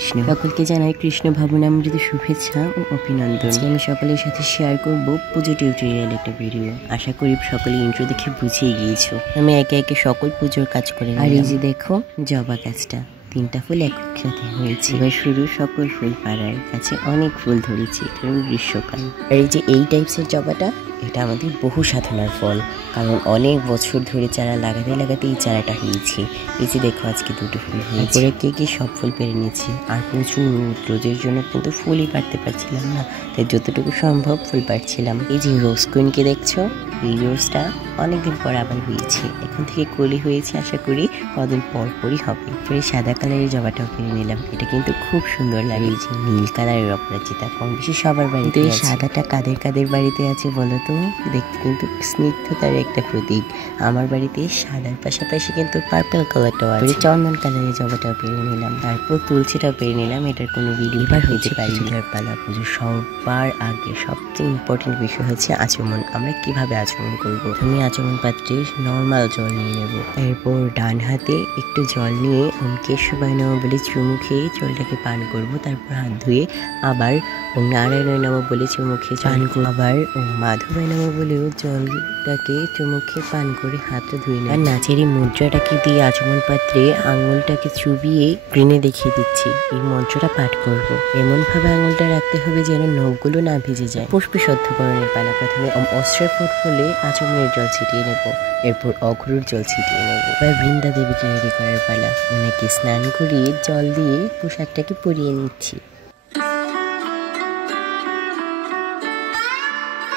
কৃষ্ণ। সকলকে জানাই কৃষ্ণ ভবনামৃত শুভেচ্ছা ও অভিনন্দন। আমি সকলের সাথে শেয়ার করব পুজো টিউটোরিয়াল একটা ভিডিও। আশা করি সকলে ইন্ট্রো দেখে বুঝিয়ে গিয়েছো। আমি একে একে সকল পুজোর কাজ করে আর এই যে দেখো জবা গাছটা 3টা ফুল একসাথে হয়েছে। এবার শুরু সকল ফুল পাড়ার কাছে অনেক ফুল ধরেছে কারণ গ্রীষ্মকাল। আর এই যে এই টাইপসের জবাটা এটা আমাদের বহু সাধনার ফল, কারণ অনেক বছর ধরে চারা লাগাতে লাগাতে এই চারাটা হয়েছে। এই যে দেখো আজকে 2টো ফুল হয়েছে। কে সব ফুল পেরে নিয়েছি আর প্রচুর রোদের জন্য কিন্তু ফুলই পাড়তে পারছিলাম না, তাই যতটুকু সম্ভব ফুল পাড়ছিলাম। এই যে রোজ কুইনকে দেখছো, এই রোজটা অনেকদিন পর আবার হয়েছে। এখন থেকে কলি হয়েছে, আশা করি কদিন পরই হবে। পরে সাদা কালারের জবাটাও কিনে নিলাম, এটা কিন্তু খুব সুন্দর লাগে। এই যে নীল কালারের অপরাজিতা কম বেশি সবার বাড়িতে। এই সাদাটা কাদের বাড়িতে আছে বলো তো? দেখতে কিন্তু স্নিগ্ধতার একটা প্রতীক। আমার বাড়িতে সাদার পাশাপাশি কিন্তু পার্পল কালারটাও আছে। চন্দন কালারের জবাটাও পেরে নিলাম, তারপর তুলসীটাও পেরে নিলাম। এটার কোনো ভিডিও এবার হয়েছে পারিজার পালা। পুজো সবার আগে সবচেয়ে ইম্পর্টেন্ট বিষয় হচ্ছে আচমন। আমরা কিভাবে আচমন করব? আমি আচমন পাত্রে নর্মাল জল নিয়ে নেব, এরপর ডান হাতে একটু জল নিয়ে ওম কেশবায় নমঃ বলে চুমু খেয়ে জলটাকে পান করব। তারপর হাত ধুয়ে আবার ওম নারায়ণায় নমঃ বলে চুমু খেয়ে পান করব। আবার ওম মাধবায় নমঃ বলেও জলটাকে চুমু খেয়ে পান করে হাতটা ধুয়ে নেব। আর নাচের এই মুদ্রাটাকে দিয়ে আচমন পাত্রে আঙুলটাকে চুবিয়ে স্ক্রিনে দেখিয়ে দিচ্ছি এই মন্ত্রটা পাঠ করব। এমন ভাবে আঙুলটা রাখতে হবে যেন নখগুলো না ভিজে যায়। পুষ্প শুদ্ধকরণের পালা। প্রথমে অস্ত্রের ফুট হলে আচমনের জল ছিটিয়ে নেব, এরপর অঘরুর জল ছিটিয়ে নেব। এবার বৃন্দা দেবীকে রেডি করার পালা। ওনাকে স্নান করিয়ে জল দিয়ে পোশাকটাকে পরিয়ে নিচ্ছি।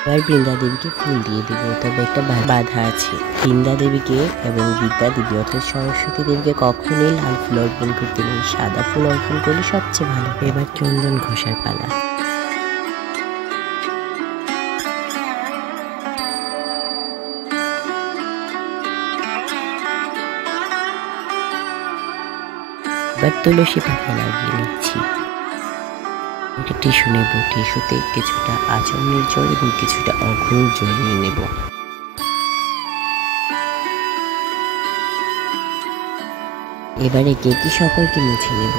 এবার বৃন্দা দেবীকে ফুল দিয়ে দেবো, তবে একটা বাধা আছে। বৃন্দা দেবীকে এবং বিদ্যা দেবী অর্থাৎ সরস্বতী দেবীকে কখনোই লাল ফুল অর্পণ করতে নেই, সাদা ফুল অর্পণ করলে সবচেয়ে ভালো। এবার চন্দন ঘষার পালা। এবার তুলসী পাতা লাগিয়ে নিচ্ছি। একটা টিস্যু নেব, টিস্যুতে কিছুটা আচমনের জল এবং কিছুটা অঘরুর জল নিয়ে নেব। এবারে একে সকলকে মুছে নেব।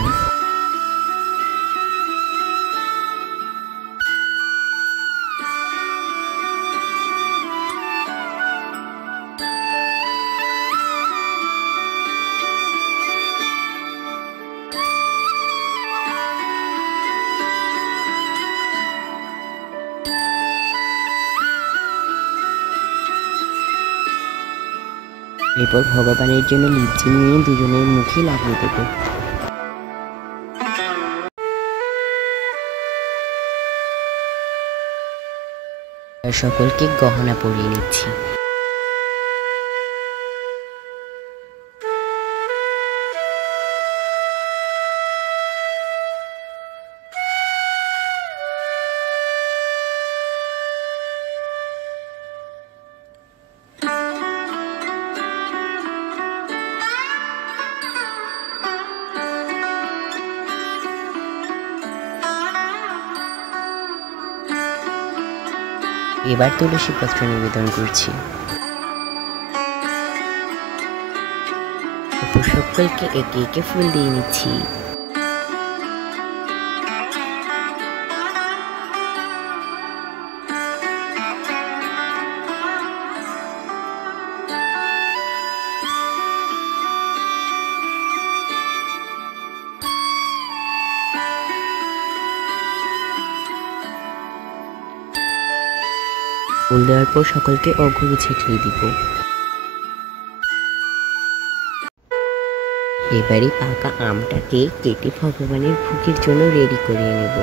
এরপর ভগবানের জন্য লিচি নিয়ে দুজনের মুখে লাগিয়ে দেব। সকলকে গহনা পরিয়ে নিচ্ছি। এবার তুলসী পত্র নিবেদন করছি। সকলকে একে একে ফুল দিয়ে নিচ্ছি। ফুল দেওয়ার পর সকলকে অঘরু ছিটিয়ে দিব। এবারে পাকা আমটাকে কেটে ভগবানের ভোগের জন্য রেডি করে নেব।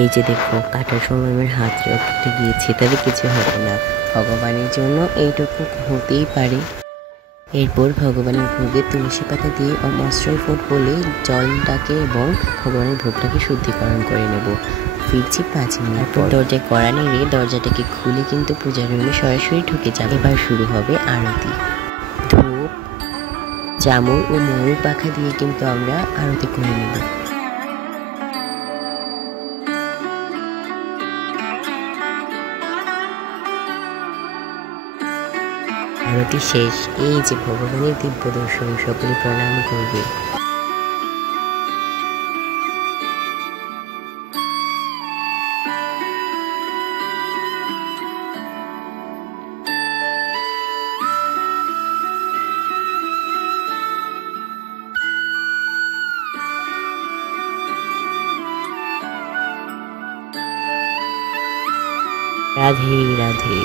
এই যে দেখো কাটার সময় আমার হাত রক্তে গিয়েছে, তবে কিছু হবে না, ভগবানের জন্য এইটুকু হতেই পারে। এরপর ভগবানের ভোগে তুলসী পাতা দিয়ে অমস্ত্রয় ফুট বলে জলটাকে এবং ভগবানের ভোগটাকে শুদ্ধিকরণ করে নেব। ফিরছি 5 মিনিট পর। দরজায় কড়া নেড়ে দরজাটাকে খুলে কিন্তু পূজার রুমে সরাসরি ঢুকে যাবে। এবার শুরু হবে আরতি। ধূপ, জামুন ও ময়ূর পাখা দিয়ে কিন্তু আমরা আরতি করে নেব। আরতি শেষ। এই যে ভগবানের দিব্য দর্শন, সকলে প্রণাম করবে। রাধে রাধে।